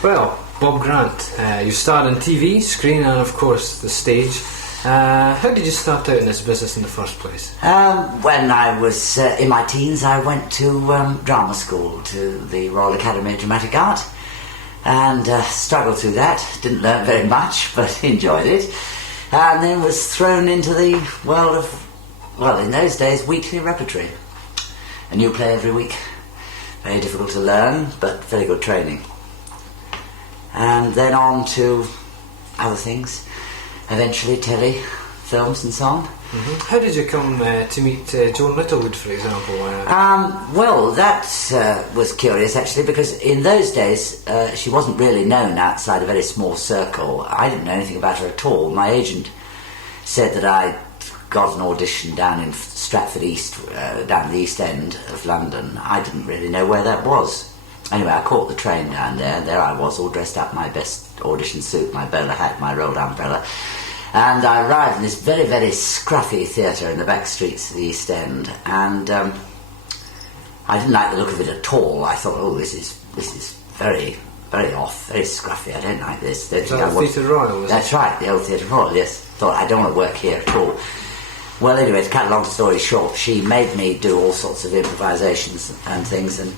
Well, Bob Grant, you starred on TV, screen and of course the stage. How did you start out in this business in the first place? When I was in my teens, I went to drama school, to the Royal Academy of Dramatic Art, and struggled through that. Didn't learn very much, but enjoyed it. And then was thrown into the world of, well, in those days, weekly repertory. A new play every week. Very difficult to learn, but very good training. And then on to other things. Eventually telly, films and so on. Mm-hmm. How did you come to meet Joan Littlewood, for example? Well, that was curious actually, because in those days she wasn't really known outside a very small circle. I didn't know anything about her at all. My agent said that I got an audition down in Stratford East, down the East End of London. I didn't really know where that was. Anyway, I caught the train down there, and there I was, all dressed up in my best audition suit, my bowler hat, my rolled umbrella. And I arrived in this very, very scruffy theatre in the back streets of the East End, and I didn't like the look of it at all. I thought, oh, this is very, very off, very scruffy. I don't like this. Is that the Theatre Royal, was it? That's right, the old Theatre Royal, yes. Thought, I don't want to work here at all. Well, anyway, to cut a long story short, she made me do all sorts of improvisations and things, and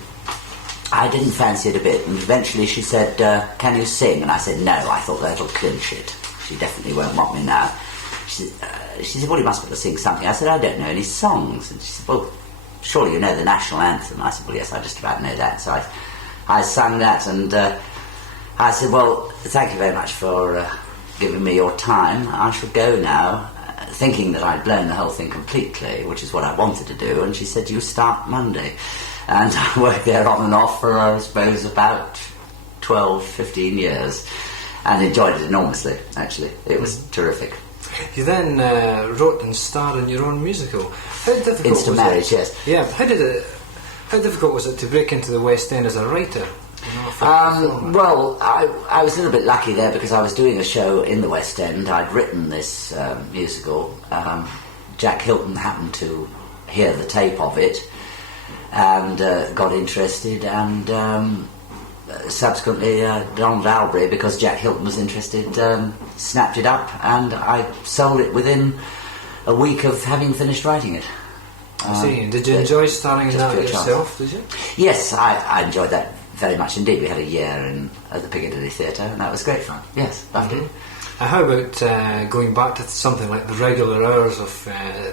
I didn't fancy it a bit. And eventually she said, can you sing? And I said, no. I thought that'll clinch it. She definitely won't want me now. She said, well, you must be able to sing something. I said, I don't know any songs. And she said, well, surely you know the national anthem. I said, well, yes, I just about know that. So I sang that, and I said, well, thank you very much for giving me your time. I shall go now, thinking that I'd blown the whole thing completely, which is what I wanted to do. And she said, you start Monday. And I worked there on and off for, I suppose, about 12, 15 years. And enjoyed it enormously, actually. It was terrific. You then wrote and starred in your own musical. How difficult Instant was Marriage, it? yes. Yeah, how difficult was it to break into the West End as a writer? Well, I was a little bit lucky there, because I was doing a show in the West End. I'd written this musical. Jack Hilton happened to hear the tape of it and got interested, and subsequently Donald Albury, because Jack Hilton was interested, snapped it up, and I sold it within a week of having finished writing it. I see. Did you enjoy starring in that yourself, did you? Yes, I enjoyed that very much indeed. We had a year at the Piccadilly Theatre, and that was great fun. Yes, loved it. How about going back to something like the regular hours of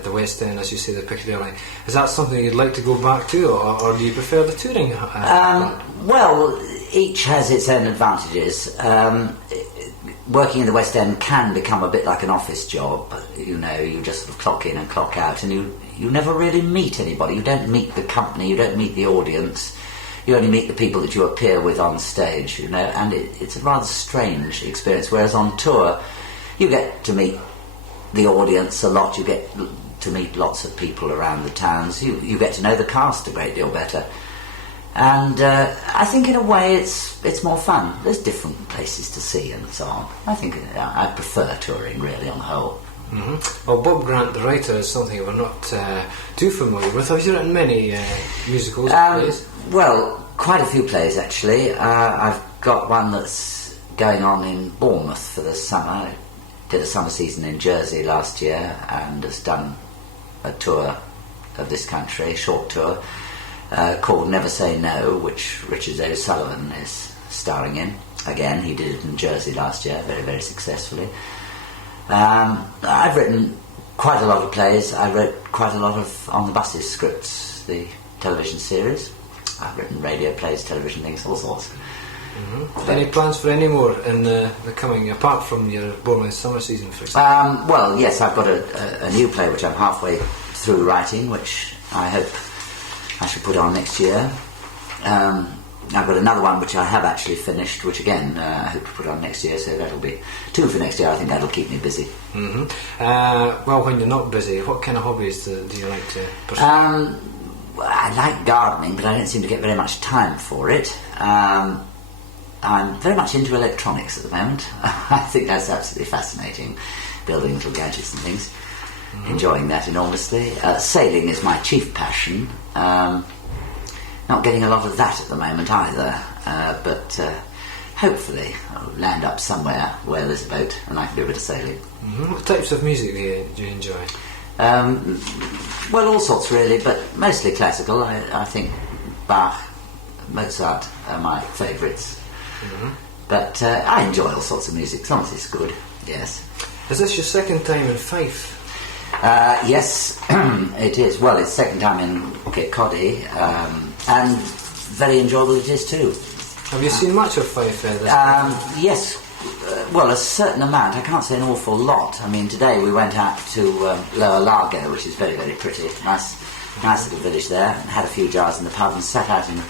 the West End, as you say, the Piccadilly? Is that something you'd like to go back to, or do you prefer the touring? Well, each has its own advantages. Working in the West End can become a bit like an office job. You know, you just sort of clock in and clock out, and you never really meet anybody. You don't meet the company, you don't meet the audience. You only meet the people that you appear with on stage, you know, and it's a rather strange experience. Whereas on tour, you get to meet the audience a lot, you get to meet lots of people around the towns, you get to know the cast a great deal better. And I think in a way it's more fun. There's different places to see and so on. I think I prefer touring, really, on the whole. Mm-hmm. Well, Bob Grant, the writer, is something we're not too familiar with. Have you written many musicals, plays? Well, quite a few plays, actually. I've got one that's going on in Bournemouth for the summer. I did a summer season in Jersey last year, and has done a tour of this country, a short tour, called Never Say No, which Richard O'Sullivan is starring in. Again, he did it in Jersey last year, very, very successfully. I've written quite a lot of plays. I wrote quite a lot of On the Buses scripts, the television series. I've written radio plays, television things, all sorts. Mm-hmm. Any plans for any more in the coming, apart from your Bournemouth summer season, for example? Well, yes, I've got a new play which I'm halfway through writing, which I hope I shall put on next year. I've got another one which I have actually finished, which again I hope to put on next year, so that'll be 2 for next year. I think that'll keep me busy. Mm-hmm. Well, when you're not busy, what kind of hobbies do you like to pursue? I like gardening, but I don't seem to get very much time for it. I'm very much into electronics at the moment. I think that's absolutely fascinating, building little gadgets and things. Mm-hmm. Enjoying that enormously. Sailing is my chief passion. Not getting a lot of that at the moment either, but hopefully I'll land up somewhere where there's a boat and I can do a bit of sailing. What types of music do you enjoy? Well, all sorts really, but mostly classical. I think Bach, Mozart are my favourites. But I enjoy all sorts of music, as long as it's good, yes. Is this your second time in Fife? Yes, it is. Well, it's second time in Kirkcaldy, and very enjoyable it is too. Have you seen much of Fife this Yes, well, a certain amount. I can't say an awful lot. I mean, today we went out to Lower Largo, which is very, very pretty. Nice little village there. And had a few jars in the pub and sat out in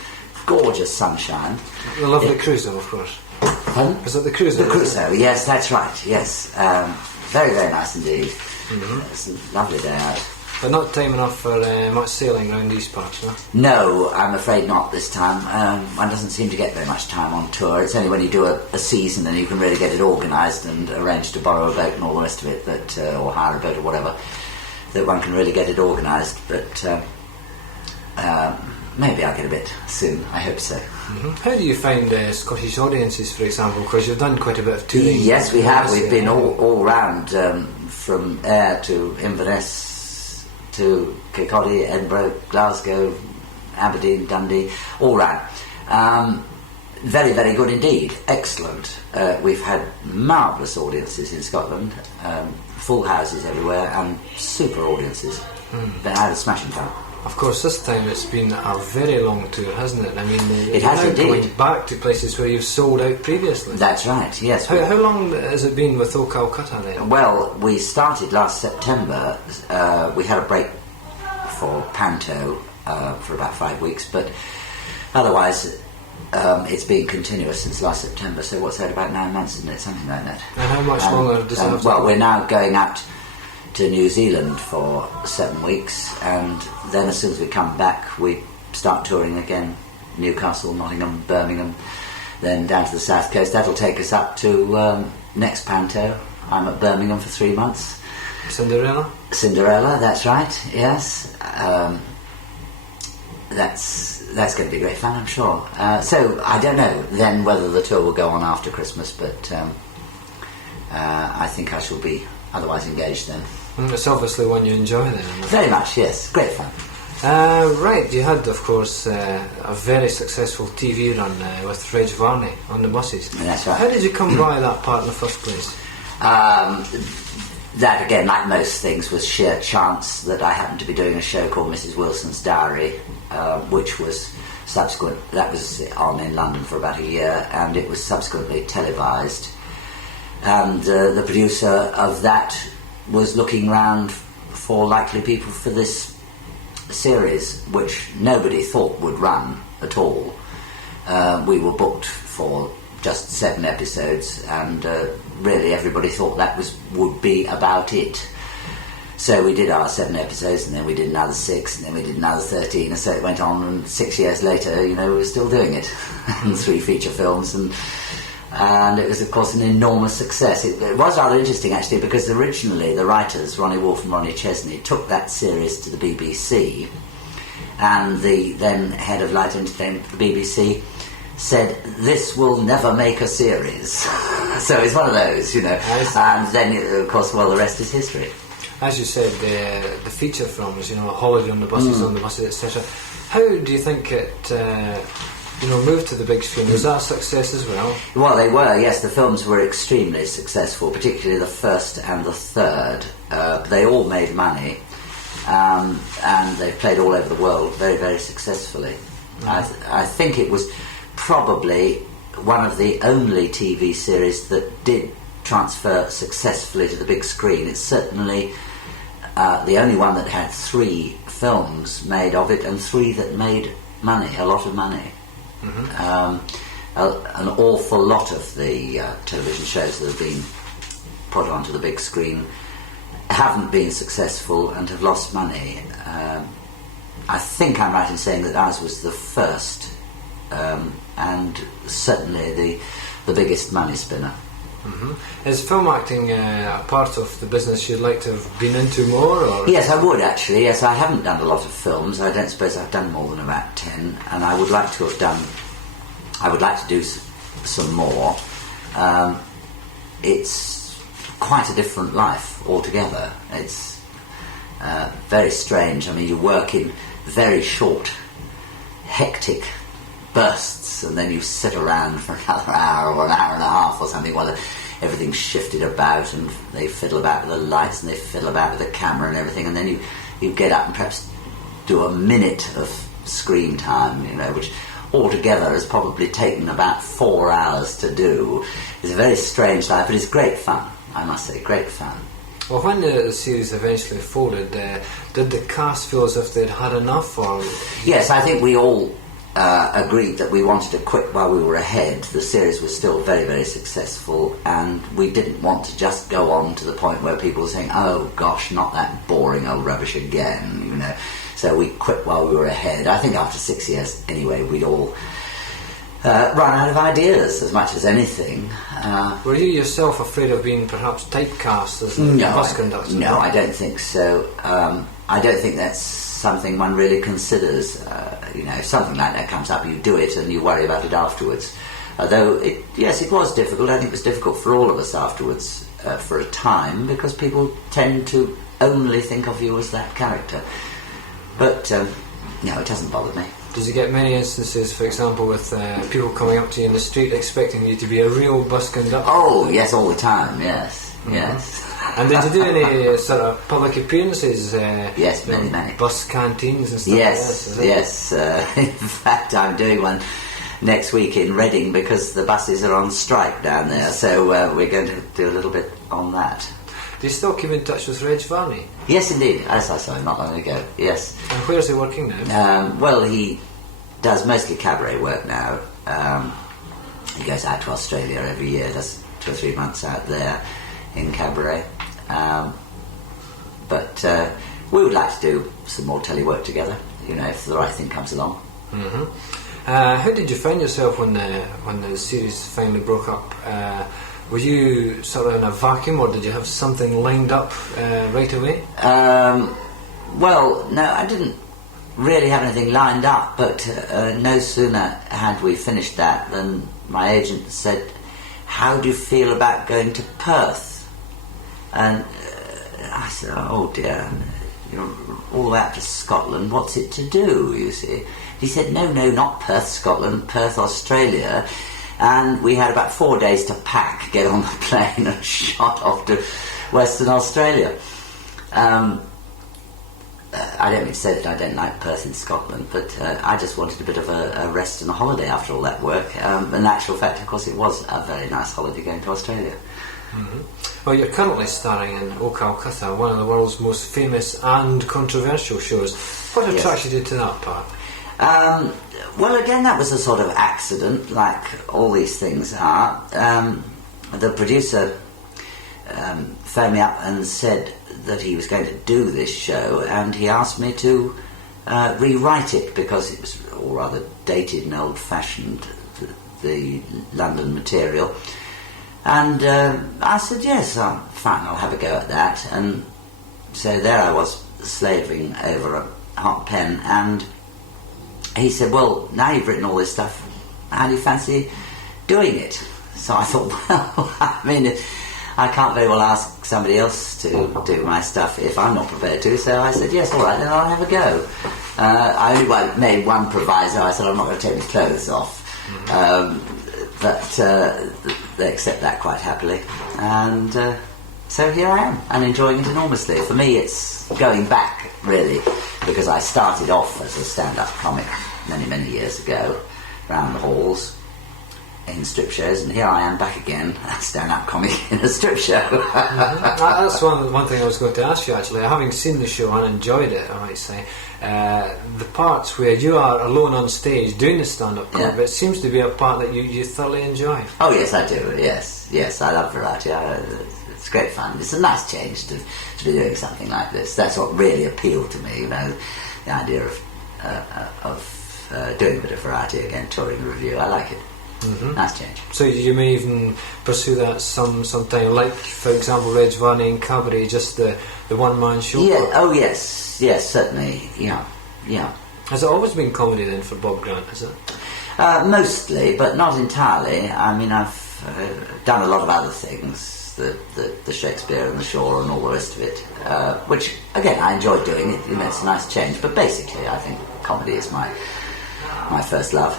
gorgeous sunshine. The lovely Crusoe, of course. Pardon? Is it the Crusoe? The Crusoe, yes, that's right, yes. Very, very nice indeed. It's a lovely day out. But not time enough for much sailing around these parts, no? No, I'm afraid not this time. One doesn't seem to get very much time on tour. It's only when you do a season and you can really get it organised and arrange to borrow a boat and all the rest of it, that or hire a boat or whatever, that one can really get it organised. But maybe I'll get a bit soon, I hope so. How do you find Scottish audiences, for example? Because you've done quite a bit of touring. Yes, we have. We've been all round, from Ayr to Inverness to Kirkcaldy, Edinburgh, Glasgow, Aberdeen, Dundee, all round. Very, very good indeed. Excellent. We've had marvellous audiences in Scotland, full houses everywhere, and super audiences. They had a smashing time. Of course, this time it's been a very long tour, hasn't it? I mean, it has now indeed. Going back to places where you've sold out previously. That's right, yes. How long has it been with O Calcutta then? Well, we started last September. We had a break for Panto for about 5 weeks, but otherwise it's been continuous since last September. So what's that, about 9 months, isn't it? Something like that. And how much longer does it have to Well, we're now going out to New Zealand for 7 weeks, and then as soon as we come back we start touring again. Newcastle, Nottingham, Birmingham, then down to the south coast. That'll take us up to next Panto. I'm at Birmingham for 3 months. Cinderella, that's right, yes. That's going to be great fun, I'm sure. So I don't know then whether the tour will go on after Christmas, but I think I shall be otherwise engaged then. It's obviously one you enjoy then. Very much, yes. Great fun. Right, you had, of course, a very successful TV run with Reg Varney on the buses. That's right. How did you come by that part in the first place? That, again, like most things, was sheer chance that I happened to be doing a show called Mrs. Wilson's Diary, which was subsequent. That was on in London for about a year, and it was subsequently televised. And the producer of that was looking round for likely people for this series, which nobody thought would run at all. We were booked for just 7 episodes, and really everybody thought that would be about it. So we did our 7 episodes, and then we did another 6, and then we did another 13, and so it went on, and 6 years later, we were still doing it. And 3 feature films, and it was, of course, an enormous success. It was rather interesting, actually, because originally the writers, Ronnie Wolfe and Ronnie Chesney, took that series to the BBC, and the then head of light entertainment at the BBC said, "This will never make a series." So it's one of those, and then, of course, well, the rest is history. As you said, the feature films, Holiday on the buses, etc. How do you think it moved to the big screen? Was that a success as well? Well, they were, yes. The films were extremely successful, particularly the first and the third. They all made money, and they played all over the world very, very successfully. I think it was probably one of the only TV series that did transfer successfully to the big screen. It's certainly the only one that had 3 films made of it, and 3 that made money, a lot of money. An awful lot of the television shows that have been put onto the big screen haven't been successful and have lost money. I think I'm right in saying that ours was the first, and certainly the biggest money spinner. Is film acting a part of the business you'd like to have been into more? Or? Yes, I would actually. Yes, I haven't done a lot of films. I don't suppose I've done more than about 10, and I would like to do some more, it's quite a different life altogether. It's very strange. I mean, you work in very short, hectic bursts, and then you sit around for another hour or an hour and a half or something while everything's shifted about, and they fiddle about with the lights and they fiddle about with the camera and everything, and then you get up and perhaps do a minute of screen time, which altogether has probably taken about 4 hours to do. It's a very strange life, but it's great fun, I must say, great fun. Well, when the series eventually folded, did the cast feel as if they'd had enough? Or Yes, I think we all agreed that we wanted to quit while we were ahead. The series was still very, very successful, and we didn't want to just go on to the point where people were saying, oh gosh, not that boring old rubbish again, So we quit while we were ahead. I think after 6 years, anyway, we'd all run out of ideas as much as anything. Were you yourself afraid of being perhaps typecast as a bus conductor? No, I don't think so. I don't think that's something one really considers. If something like that comes up, you do it and you worry about it afterwards. Although, it was difficult. I think it was difficult for all of us afterwards for a time, because people tend to only think of you as that character. But, it doesn't bother me. Does you get many instances, for example, with people coming up to you in the street expecting you to be a real bus conductor? Oh, yes, all the time, yes, yes. And did you do any sort of public appearances? Yes, many. Bus canteens and stuff yes, like that? Yes, in fact, I'm doing one next week in Reading because the buses are on strike down there, so we're going to do a little bit on that. Do you still keep in touch with Reg Varney? Yes, indeed. As I saw him not long ago, yes. And where's he working now? Well, he does mostly cabaret work now. He goes out to Australia every year, does 2 or 3 months out there in cabaret. But we would like to do some more telework together, if the right thing comes along. Mm-hmm. How did you find yourself when the series finally broke up? Were you sort of in a vacuum, or did you have something lined up right away? Well, no, I didn't really have anything lined up, but no sooner had we finished that than my agent said, how do you feel about going to Perth? And I said, oh dear, all the way out to Scotland, what's it to do, you see? He said, no, not Perth, Scotland, Perth, Australia. And we had about 4 days to pack, get on the plane and shot off to Western Australia. I don't mean to say that I don't like Perth in Scotland, but I just wanted a bit of a rest and a holiday after all that work. In actual fact, of course, it was a very nice holiday going to Australia. Mm-hmm. Well, you're currently starring in O Calcutta, one of the world's most famous and controversial shows. What attracted you to that part? Well, again, that was a sort of accident, like all these things are. The producer phoned me up and said that he was going to do this show, and he asked me to rewrite it because it was all rather dated and old-fashioned, the London material. And I said, yes, fine, I'll have a go at that. And so there I was, slaving over a hot pen, and he said, well, now you've written all this stuff, how do you fancy doing it? So I thought, well, I mean, I can't very well ask somebody else to do my stuff if I'm not prepared to, so I said, yes, all right, then I'll have a go. I only made one proviso. I said, I'm not going to take my clothes off. But they accept that quite happily. And so here I am, and enjoying it enormously. For me, it's going back, really, because I started off as a stand-up comic many, many years ago, around the halls, in strip shows, and here I am back again, a stand-up comic in a strip show. That's one thing I was going to ask you, actually. Having seen the show and enjoyed it, I might say, the parts where you are alone on stage doing the stand-up comic, it seems to be a part that you thoroughly enjoy. Oh yes, I do, yes, I love variety. It's great fun. It's a nice change to be doing something like this. That's what really appealed to me, the idea of doing a bit of variety again, touring a review. I like it. Mm-hmm. Nice change. So you may even pursue that sometime, like, for example, Reg Varney in Cabaret, just the one-man show? Yeah, oh yes, certainly, yeah. Has it always been comedy then for Bob Grant, is it? Mostly, but not entirely. I mean, I've done a lot of other things, the Shakespeare and the Shaw and all the rest of it, which, again, I enjoy doing. It's a nice change, but basically I think comedy is my first love.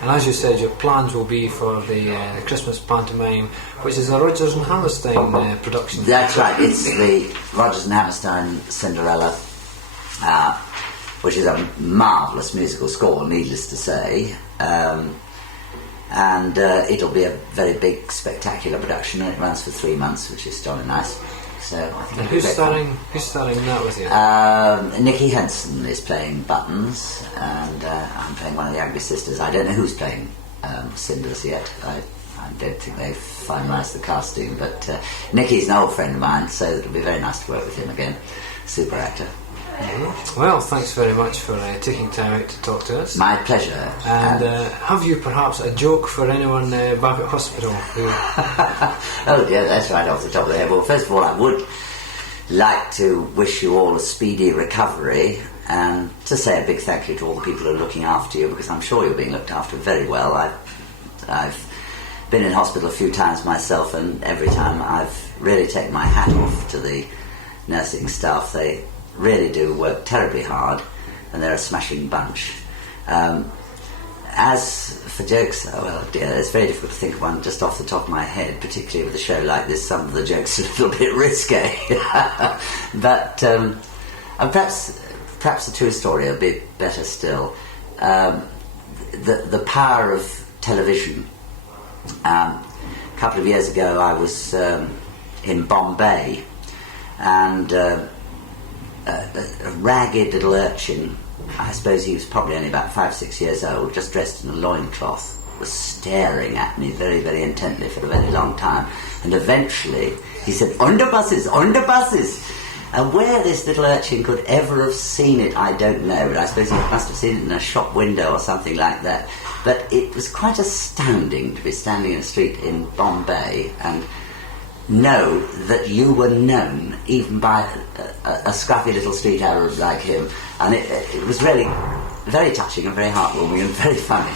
And as you said, your plans will be for the Christmas pantomime, which is a Rodgers and Hammerstein production. That's right, it's the Rodgers and Hammerstein Cinderella, which is a marvellous musical score, needless to say. And it'll be a very big, spectacular production, and it runs for 3 months, which is starting nice. So I think who's starring that with you? Nikki Henson is playing Buttons, and I'm playing one of the younger sisters. I don't know who's playing Cinders yet. I don't think they've finalised the casting, but Nikki's an old friend of mine, so it'll be very nice to work with him again. Super actor. Mm-hmm. Well, thanks very much for taking time out to talk to us. My pleasure. And have you perhaps a joke for anyone back at hospital? Oh dear, that's right off the top of the head. Well, first of all, I would like to wish you all a speedy recovery, and to say a big thank you to all the people who are looking after you, because I'm sure you're being looked after very well. I've been in hospital a few times myself, and every time I've really taken my hat off to the nursing staff. They really do work terribly hard, and they're a smashing bunch. As for jokes, oh well dear, it's very difficult to think of one just off the top of my head, particularly with a show like this. Some of the jokes are a little bit risque. But perhaps a true story would be better still. The power of television. A couple of years ago I was in Bombay, and a ragged little urchin, I suppose he was probably only about 5 or 6 years old, just dressed in a loincloth, was staring at me very, very intently for a very long time. And eventually he said, "Underbuses, underbuses!" And where this little urchin could ever have seen it, I don't know, but I suppose he must have seen it in a shop window or something like that. But it was quite astounding to be standing in a street in Bombay and know that you were known even by a scruffy little street Arab like him. And it was really very touching and very heartwarming and very funny.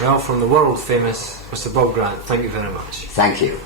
Well, from the world famous Mr. Bob Grant, thank you very much. Thank you.